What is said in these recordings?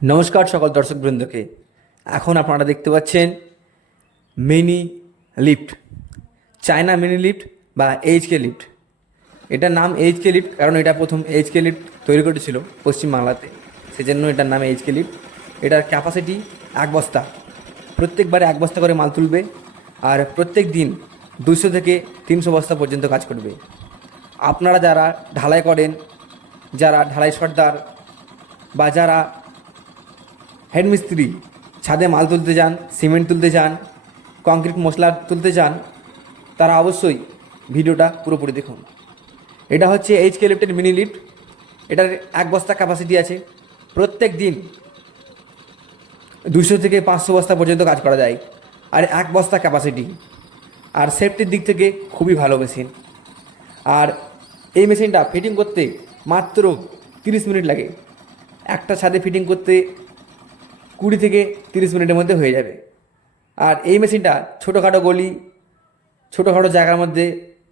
নমস্কার সকল দর্শকবৃন্দকে। এখন আপনারা দেখতে পাচ্ছেন mini lift, China mini lift বা এইচকে লিফট। এটার নাম এইচকে লিফট কারণ এটা প্রথম এইচকে লিফট তৈরি করেছিল পশ্চিমবাংলাতে, সেজন্য এটার নাম এইচকে লিফট। এটার ক্যাপাসিটি 1 বস্তা, প্রত্যেকবারে 1 বস্তা করে মাল তুলবে আর প্রত্যেক দিন 200 থেকে 300 বস্তা পর্যন্ত কাজ করবে। আপনারা যারা ঢালাই করেন, যারা ঢালাই সর্দার বা যারা হেড মিস্ত্রি, ছাদে মাল তুলতে যান, সিমেন্ট তুলতে যান, কংক্রিট মশলা তুলতে যান, তারা অবশ্যই ভিডিওটা পুরোপুরি দেখুন। এটা হচ্ছে এইচকে লিফটের মিনি লিফট। এটার 1 বস্তা ক্যাপাসিটি আছে। প্রত্যেক দিন 200 থেকে 500 বস্তা পর্যন্ত কাজ করা যায়। আর 1 বস্তা ক্যাপাসিটি, আর সেফটির দিক থেকে খুবই ভালো মেশিন। আর এই মেশিনটা ফিটিং করতে মাত্র 30 মিনিট লাগে। একটা ছাদে ফিটিং করতে 20 থেকে 30 মিনিটের মধ্যে হয়ে যাবে। আর এই মেশিনটা ছোটোখাটো গলি, ছোটোখাটো জায়গার মধ্যে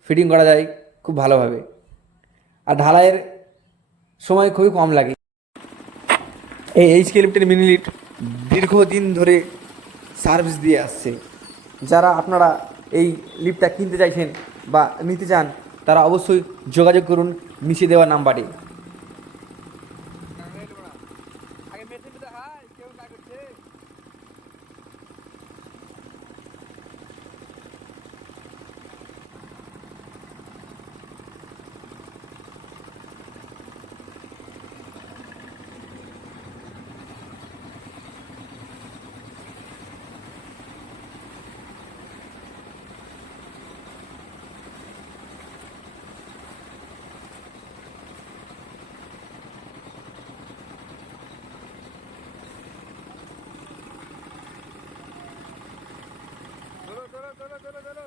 ফিটিং করা যায় খুব ভালোভাবে। আর ঢালাইয়ের সময় খুবই কম লাগে। এই এইচকে লিফটের মিনি লিফট দীর্ঘদিন ধরে সার্ভিস দিয়ে আসছে। যারা আপনারা এই লিফটটা কিনতে চাইছেন বা নিতে চান, তারা অবশ্যই যোগাযোগ করুন নিচে দেওয়া নাম্বারে। চলো চলো চলো চলো চলো